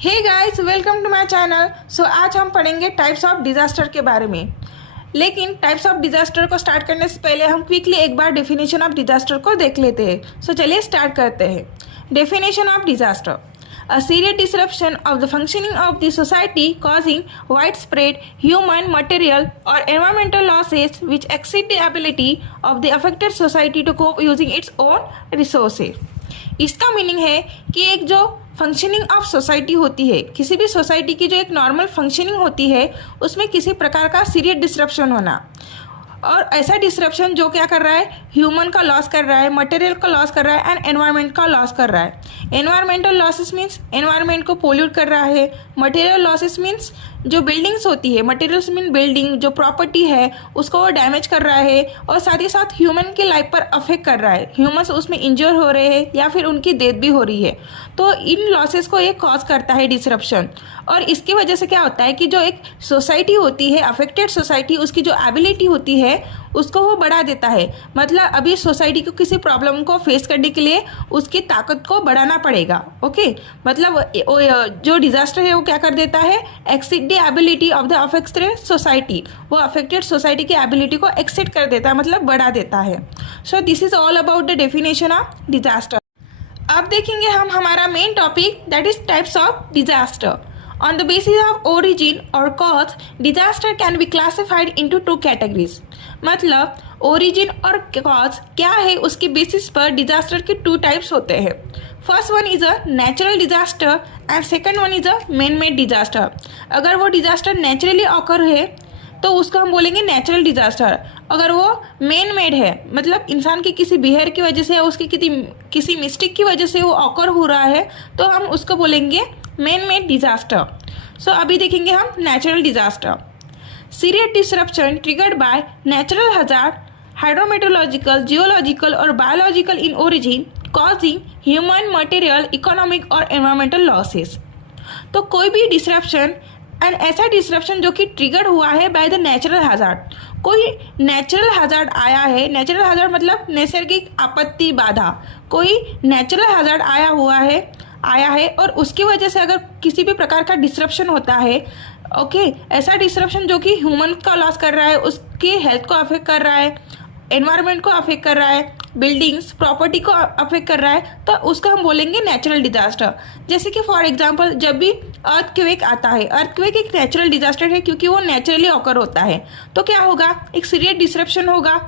Hey guys, welcome to my channel. So आज हम पढ़ेंगे टाइप्स ऑफ डिज़ास्टर के बारे में। लेकिन टाइप्स ऑफ डिज़ास्टर को स्टार्ट करने से पहले हम क्विकली एक बार डेफिनेशन ऑफ डिज़ास्टर को देख लेते हैं। सो चलिए स्टार्ट करते हैं। Definition of disaster: a serious disruption of the functioning of the society causing widespread human, material or environmental losses which exceed the ability of the affected society to cope using its own resources। इसका meaning है कि एक जो functioning of society होती है, किसी भी society की जो एक नॉर्मल फंक्शनिंग होती है, उसमें किसी प्रकार का सीरियस डिसरप्शन होना, और ऐसा डिसरप्शन जो क्या कर रहा है, ह्यूमन का लॉस कर रहा है, मटेरियल का लॉस कर रहा है एंड एनवायरनमेंट का लॉस कर रहा है। एनवायरमेंटल लॉसेस मीन्स एनवायरनमेंट को पोल्यूट कर रहा है। मटेरियल लॉसेस मीन्स जो बिल्डिंग्स होती है, मटेरियल्स मीन बिल्डिंग, जो प्रॉपर्टी है उसको वो डैमेज कर रहा है, और साथ ही साथ ह्यूमन की लाइफ पर अफेक्ट कर रहा है। ह्यूमन्स उसमें इंजर हो रहे हैं या फिर उनकी डेथ भी हो रही है। तो इन लॉसेस को ये कॉज करता है डिसरप्शन। और इसकी वजह से क्या होता है कि जो एक सोसाइटी होती है, अफेक्टेड सोसाइटी, उसकी जो एबिलिटी होती है उसको वो बढ़ा देता है। मतलब अभी सोसाइटी को किसी प्रॉब्लम को फेस करने के लिए उसकी ताकत को बढ़ाना पड़ेगा। ओके, मतलब जो डिजास्टर है वो क्या कर देता है, exceed the ability of the affected society, वो अफेक्टेड सोसाइटी की एबिलिटी को एक्सीड कर देता है, मतलब बढ़ा देता है। So this is all about the definition of disaster. अब देखेंगे हम हमारा main topic, that is types of disaster. On the basis of origin or cause, disaster can be classified into two categories। मतलब origin और cause क्या है, उसके basis पर डिजास्टर के टू टाइप्स होते हैं। First one is a natural disaster and second one is a man made disaster. अगर वो डिजास्टर नेचुरली ऑकर है तो उसको हम बोलेंगे नेचुरल डिजास्टर। अगर वो मैन मेड है, मतलब इंसान की किसी बिहेवियर की वजह से या उसकी किसी मिस्टेक की वजह से वो ऑकर हो रहा है, तो हम उसको बोलेंगे मैन मेड डिजास्टर। सो अभी देखेंगे हम natural disaster. Serious disruption triggered by natural hazard, hydrometeorological, geological और biological in origin, causing human, material, economic और एनवायरमेंटल लॉसेस। तो कोई भी डिसरप्शन एंड ऐसा डिसरप्शन जो कि ट्रिगर हुआ है बाय द नेचुरल हजार्ड। कोई नेचुरल हजार्ड आया है, नेचुरल हजार्ड मतलब नैसर्गिक आपत्ति, बाधा। कोई नेचुरल हजार्ड आया है और उसकी वजह से अगर किसी भी प्रकार का डिसरप्शन होता है, ओके, ऐसा डिसरप्शन जो कि ह्यूमन का लॉस कर रहा है, उसकी हेल्थ को अफेक्ट कर रहा है, एनवायरनमेंट को अफेक्ट कर रहा है, बिल्डिंग्स, प्रॉपर्टी को अफेक्ट कर रहा है, तो उसको हम बोलेंगे नेचुरल डिजास्टर। जैसे कि फॉर एग्जांपल जब भी अर्थक्वेक आता है, अर्थक्वेक एक नेचुरल डिजास्टर है क्योंकि वो नेचुरली ऑकर होता है। तो क्या होगा, एक सीरियस डिसरप्शन होगा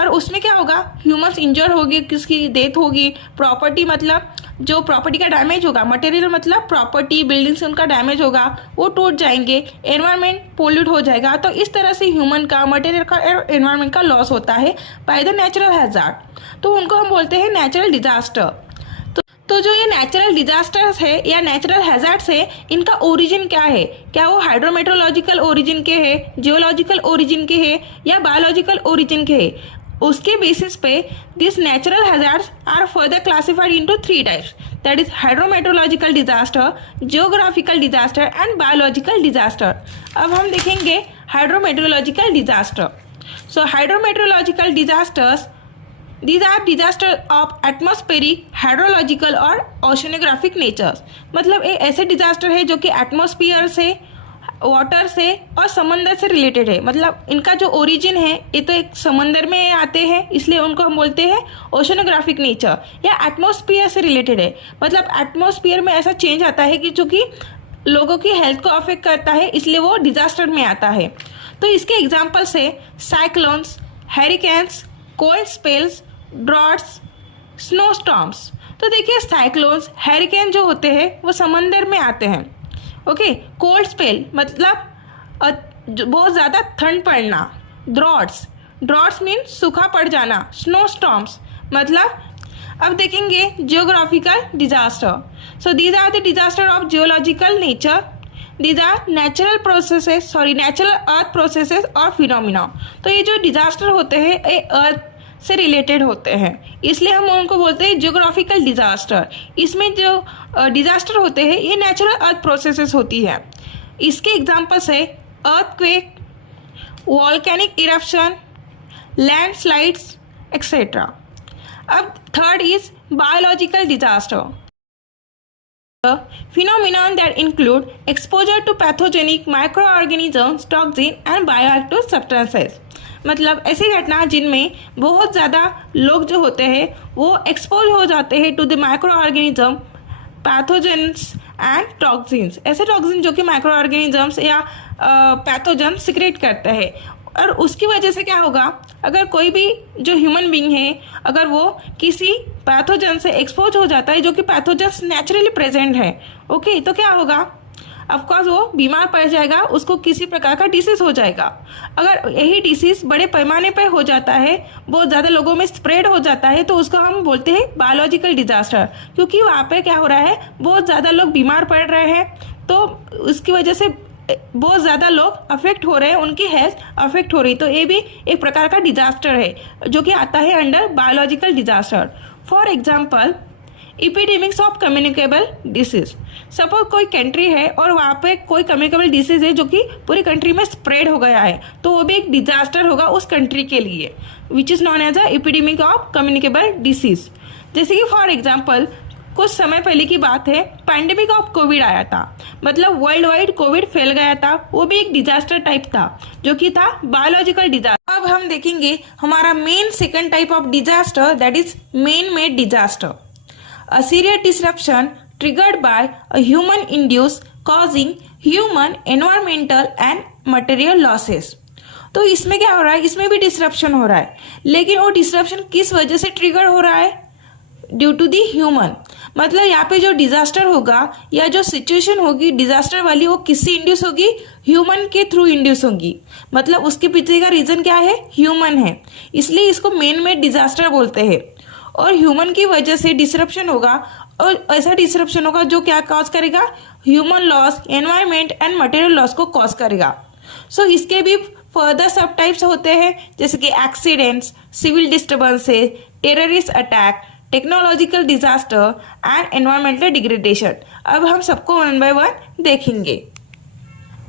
और उसमें क्या होगा, ह्यूमन्स इंजर होगी, किसकी डेथ होगी, प्रॉपर्टी मतलब जो प्रॉपर्टी का डैमेज होगा, मटेरियल मतलब प्रॉपर्टी, बिल्डिंग्स, उनका डैमेज होगा, वो टूट जाएंगे, एनवायरनमेंट पोल्यूट हो जाएगा। तो इस तरह से ह्यूमन का, मटेरियल का, एनवायरनमेंट का लॉस होता है बाय द नेचुरल हैजार्ड। तो उनको हम बोलते हैं नेचुरल डिजास्टर। तो जो ये नेचुरल डिजास्टर्स है या नेचुरल हैजार्ड्स है, इनका ओरिजिन क्या है? क्या वो हाइड्रोमेट्रोलॉजिकल ओरिजिन के है, जियोलॉजिकल ओरिजिन के है या बायोलॉजिकल ओरिजिन के है? उसके बेसिस पे this natural hazards are further classified into three types, that is hydrometeorological disaster, geographical disaster and biological disaster. अब हम देखेंगे hydrometeorological disaster. So hydrometeorological disasters, these are disaster of atmospheric, hydrological और oceanographic natures. मतलब ये ऐसे disaster है जो कि एटमॉस्फेयर से, वाटर से और समंदर से रिलेटेड है। मतलब इनका जो ओरिजिन है ये तो एक समंदर में आते हैं, इसलिए उनको हम बोलते हैं ओशनोग्राफिक नेचर, या एटमॉस्फेयर से रिलेटेड है। मतलब एटमॉस्फेयर में ऐसा चेंज आता है कि जो कि लोगों की हेल्थ को अफेक्ट करता है, इसलिए वो डिजास्टर में आता है। तो इसके एग्जाम्पल्स है cyclones, hurricanes, cold spells, droughts, snow storms. तो देखिए साइक्लोन्स, हैरिकेन जो होते हैं वो समंदर में आते हैं। ओके, कोल्ड स्पेल मतलब बहुत ज़्यादा ठंड पड़ना, ड्रॉट्स मीन सूखा पड़ जाना, स्नो स्टॉर्म्स मतलब। अब देखेंगे geographical disaster. So these are the disaster of geological nature, these are natural earth processes और फिनोमिना। तो ये जो डिजास्टर होते हैं ये अर्थ से रिलेटेड होते हैं, इसलिए हम उनको बोलते हैं जियोग्राफिकल डिजास्टर। इसमें जो डिजास्टर होते हैं ये नेचुरल अर्थ प्रोसेसेस होती है। इसके एग्जांपल्स है earthquake, volcanic eruption, landslides etcetera. अब third is biological disaster. phenomenon that include exposure to pathogenic microorganisms, toxin and bioactive substances। मतलब ऐसी घटना जिनमें बहुत ज़्यादा लोग जो होते हैं वो एक्सपोज हो जाते हैं to the micro organism, pathogens and toxins. ऐसे टॉक्सिन जो कि माइक्रो ऑर्गेनिजम्स या पैथोजन सिक्रेट करते हैं। और उसकी वजह से क्या होगा, अगर कोई भी जो ह्यूमन बीइंग है अगर वो किसी पैथोजन से एक्सपोज हो जाता है जो कि पैथोजन्स नेचुरली प्रेजेंट है, ओके, तो क्या होगा, ऑफकोर्स वो बीमार पड़ जाएगा, उसको किसी प्रकार का डिसीज हो जाएगा। अगर यही डिसीज बड़े पैमाने पर हो जाता है, बहुत ज़्यादा लोगों में स्प्रेड हो जाता है, तो उसको हम बोलते हैं बायोलॉजिकल डिजास्टर, क्योंकि वहाँ पे क्या हो रहा है, बहुत ज़्यादा लोग बीमार पड़ रहे हैं, तो उसकी वजह से बहुत ज़्यादा लोग अफेक्ट हो रहे हैं, उनकी हेल्थ अफेक्ट हो रही, तो ये भी एक प्रकार का डिजास्टर है जो कि आता है under biological disaster. For example epidemics of communicable disease. Suppose कोई कंट्री है और वहाँ पे कोई कम्युनिकेबल डिसीज है जो कि पूरी कंट्री में स्प्रेड हो गया है, तो वो भी एक डिजास्टर होगा उस कंट्री के लिए, which is known as a epidemic of communicable disease. जैसे कि फॉर एग्जाम्पल कुछ समय पहले की बात है, पैंडेमिक ऑफ कोविड आया था, मतलब वर्ल्ड वाइड कोविड फैल गया था, वो भी एक डिजास्टर टाइप था जो कि था बायोलॉजिकल डिजास्टर। अब हम देखेंगे हमारा main second type of disaster, that is man made disaster. A serious disruption triggered by a human induced causing human, environmental and material losses। तो इसमें क्या हो रहा है, इसमें भी डिसरप्शन हो रहा है, लेकिन वो डिसरप्शन किस वजह से ट्रिगर हो रहा है, ड्यू टू दी ह्यूमन। मतलब यहाँ पे जो डिजास्टर होगा या जो सिचुएशन होगी डिजास्टर वाली, वो किससे इंड्यूस होगी, ह्यूमन के थ्रू इंड्यूस होगी। मतलब उसके पीछे का रीजन क्या है, ह्यूमन है, इसलिए इसको मेन मेड डिजास्टर बोलते हैं। और ह्यूमन की वजह से डिसरप्शन होगा, और ऐसा डिसरप्शन होगा जो क्या कॉज करेगा, human loss, environment and material loss को कॉज करेगा। सो इसके भी फर्दर सब टाइप्स होते हैं, जैसे कि accidents, civil disturbances, terrorist attack, technological disaster and environmental degradation. अब हम सबको वन बाय वन देखेंगे।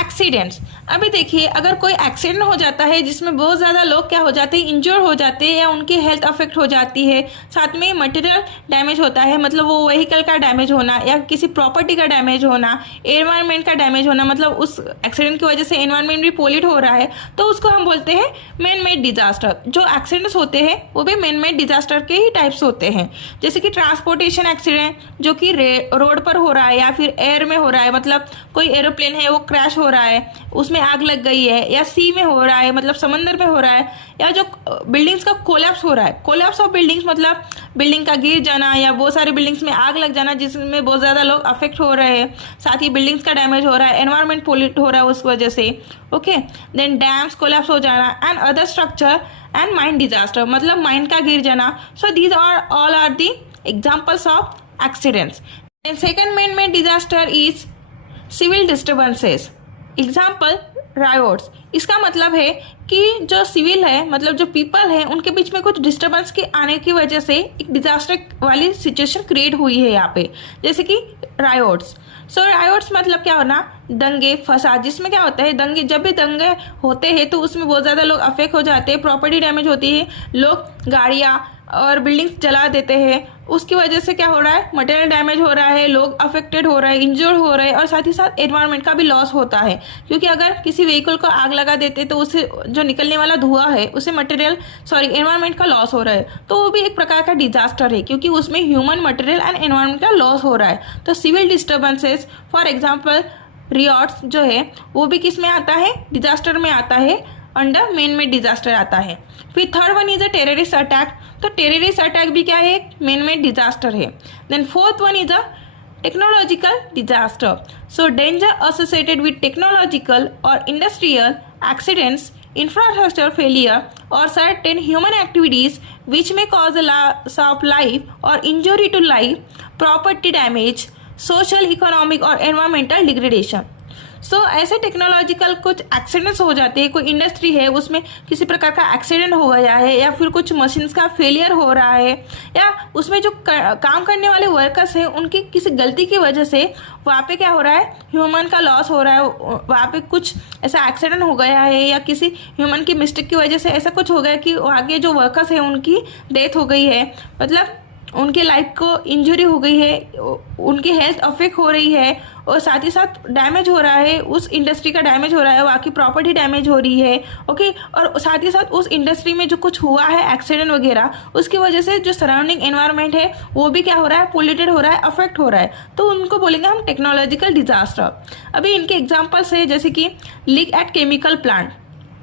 एक्सीडेंट्स, अभी देखिए अगर कोई एक्सीडेंट हो जाता है जिसमें बहुत ज़्यादा लोग क्या हो जाते हैं, इंजर हो जाते हैं या उनकी हेल्थ अफेक्ट हो जाती है, साथ में मटेरियल डैमेज होता है, मतलब वो व्हीकल का डैमेज होना या किसी प्रॉपर्टी का डैमेज होना, एनवायरनमेंट का डैमेज होना, मतलब उस एक्सीडेंट की वजह से एनवायरनमेंट भी पोल्यूट हो रहा है, तो उसको हम बोलते हैं मैन मेड डिजास्टर। जो एक्सीडेंट्स होते हैं वो भी मैन मेड डिजास्टर के ही टाइप्स होते हैं, जैसे कि ट्रांसपोर्टेशन एक्सीडेंट जो कि रोड पर हो रहा है या फिर एयर में हो रहा है, मतलब कोई एरोप्लेन है वो क्रैश हो रहा है, उसमें आग लग गई है, या सी में हो रहा है मतलब समंदर में हो रहा है, या जो बिल्डिंग्स का कोलैप्स हो रहा है, कोलैप्स ऑफ बिल्डिंग्स मतलब बिल्डिंग का गिर जाना या बहुत सारी बिल्डिंग्स में आग लग जाना जिसमें बहुत ज़्यादा लोग अफेक्ट हो रहे हैं, साथ ही बिल्डिंग्स का डैमेज हो रहा है, एनवायरनमेंट पोल्यूट हो रहा है उस वजह से, ओके। देन डैम्स कोलैप्स हो जाना and other structure and mine disaster, मतलब माइन का गिर जाना। So these are all are the examples of accidents. Then second man made disaster is civil disturbances. Example riots, इसका मतलब है कि जो सिविल है मतलब जो पीपल है उनके बीच में कुछ डिस्टर्बेंस के आने की वजह से एक डिजास्टर वाली सिचुएशन क्रिएट हुई है यहाँ पे, जैसे कि रायोट्स। सो रायोट्स मतलब क्या होना, दंगे फसाद, जिसमें क्या होता है दंगे, जब भी दंगे होते हैं तो उसमें बहुत ज़्यादा लोग अफेक्ट हो जाते हैं, प्रॉपर्टी डैमेज होती है, लोग गाड़ियाँ और बिल्डिंग्स जला देते हैं, उसकी वजह से क्या हो रहा है, मटेरियल डैमेज हो रहा है, लोग अफेक्टेड हो रहे हैं, इंजर्ड हो रहे हैं, और साथ ही साथ एनवायरनमेंट का भी लॉस होता है, क्योंकि अगर किसी व्हीकल को आग लगा देते तो उससे जो निकलने वाला धुआं है उससे एनवायरनमेंट का लॉस हो रहा है, तो वो भी एक प्रकार का डिजास्टर है क्योंकि उसमें ह्यूमन, मटेरियल एंड एनवायरनमेंट का लॉस हो रहा है। तो सिविल डिस्टर्बेंसेस फॉर एग्जाम्पल रियॉट्स जो है वो भी किस में आता है, डिजास्टर में आता है, अंडर मेन मेड डिजास्टर आता है। फिर third one is a terrorist attack, तो टेररिस्ट अटैक भी क्या है, मेन मेड डिजास्टर है। Then fourth one is a technological disaster, so danger associated with technological और industrial accidents, infrastructure failure or certain human activities which may cause a loss of life or injury to life, property damage, social, economic और environmental degradation। ऐसे technological कुछ accidents हो जाते हैं, कोई industry है उसमें किसी प्रकार का एक्सीडेंट हो गया है, या फिर कुछ मशीन्स का फेलियर हो रहा है, या उसमें जो काम करने वाले वर्कर्स हैं उनकी किसी गलती की वजह से वहाँ पे क्या हो रहा है, ह्यूमन का लॉस हो रहा है, वहाँ पे कुछ ऐसा एक्सीडेंट हो गया है, या किसी ह्यूमन की मिस्टेक की वजह से ऐसा कुछ हो गया कि आगे जो वर्कर्स हैं उनकी डेथ हो गई है, मतलब उनके लाइफ को इंजरी हो गई है, उनकी हेल्थ अफेक्ट हो रही है, और साथ ही साथ डैमेज हो रहा है, उस इंडस्ट्री का डैमेज हो रहा है, वहाँ की प्रॉपर्टी डैमेज हो रही है, ओके। और साथ ही साथ उस इंडस्ट्री में जो कुछ हुआ है एक्सीडेंट वगैरह, उसकी वजह से जो सराउंडिंग एनवायरनमेंट है वो भी क्या हो रहा है, पोल्यूटेड हो रहा है, अफेक्ट हो रहा है, तो उनको बोलेंगे हम टेक्नोलॉजिकल डिजास्टर। अभी इनके एग्जाम्पल्स है जैसे कि leak at chemical plant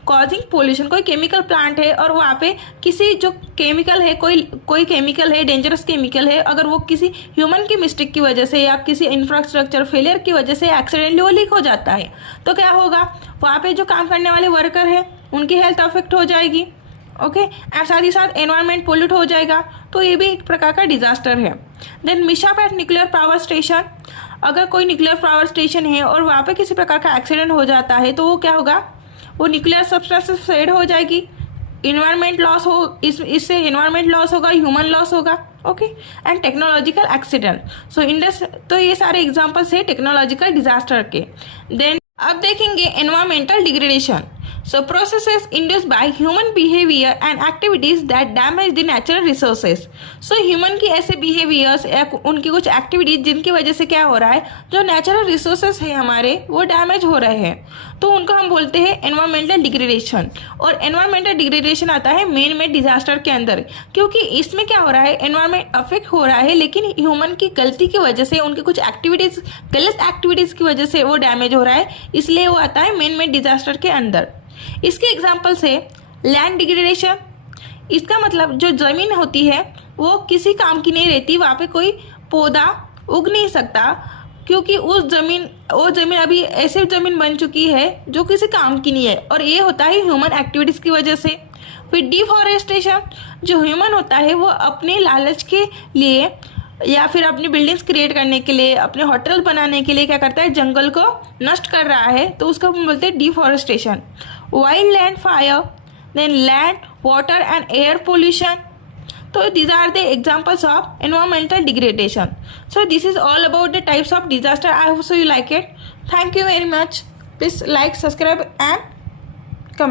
causing pollution. कोई केमिकल प्लांट है और वहाँ पे किसी जो केमिकल है, कोई केमिकल है, डेंजरस केमिकल है, अगर वो किसी ह्यूमन की मिस्टेक की वजह से या किसी इंफ्रास्ट्रक्चर फेलियर की वजह से एक्सीडेंटली वो लीक हो जाता है, तो क्या होगा, वहाँ पे जो काम करने वाले वर्कर है उनकी हेल्थ अफेक्ट हो जाएगी, ओके। एंड साथ ही साथ एनवायरनमेंट पोल्यूट हो जाएगा, तो ये भी एक प्रकार का डिजास्टर है। Then mishap at nuclear power station. अगर कोई न्यूक्लियर पावर स्टेशन है और वहाँ पे किसी प्रकार का एक्सीडेंट हो जाता है, तो वो क्या होगा, वो न्यूक्लियर सब्सटेंसेस फेड हो जाएगी, इन्वायरमेंट लॉस हो, इससे इन्वायरमेंट लॉस होगा, ह्यूमन लॉस होगा, ओके। And technological accident. तो ये सारे एग्जांपल्स है टेक्नोलॉजिकल डिजास्टर के। देन अब देखेंगे environmental degradation. So processes induced by human behavior and activities that damage the natural resources. So human की ऐसे behaviors या उनकी कुछ activities जिनकी वजह से क्या हो रहा है, जो natural resources है हमारे वो डैमेज हो रहे हैं, तो उनको हम बोलते हैं environmental degradation। और environmental degradation आता है मेन में डिजास्टर के अंदर, क्योंकि इसमें क्या हो रहा है, एनवायरमेंट अफेक्ट हो रहा है, लेकिन ह्यूमन की गलती की वजह से, उनकी कुछ एक्टिविटीज, गलत एक्टिविटीज की वजह से वो डैमेज हो रहा है, इसलिए वो आता है मेन में डिजास्टर के अंदर। इसके एग्जाम्पल्स है लैंड डिग्रेडेशन। इसका मतलब जो ज़मीन होती है वो किसी काम की नहीं रहती, वहाँ पे कोई पौधा उग नहीं सकता, क्योंकि वो ज़मीन अभी ऐसी ज़मीन बन चुकी है जो किसी काम की नहीं है, और ये होता है ह्यूमन एक्टिविटीज़ की वजह से। फिर डिफॉरेस्टेशन, जो ह्यूमन होता है वो अपने लालच के लिए या फिर अपनी बिल्डिंग्स क्रिएट करने के लिए, अपने होटल बनाने के लिए क्या करता है, जंगल को नष्ट कर रहा है, तो उसको हम बोलते हैं deforestation. Wild land fire, then land water and air pollution. So these are the examples of environmental degradation. So this is all about the types of disaster. I hope so you like it. Thank you very much. Please like, subscribe and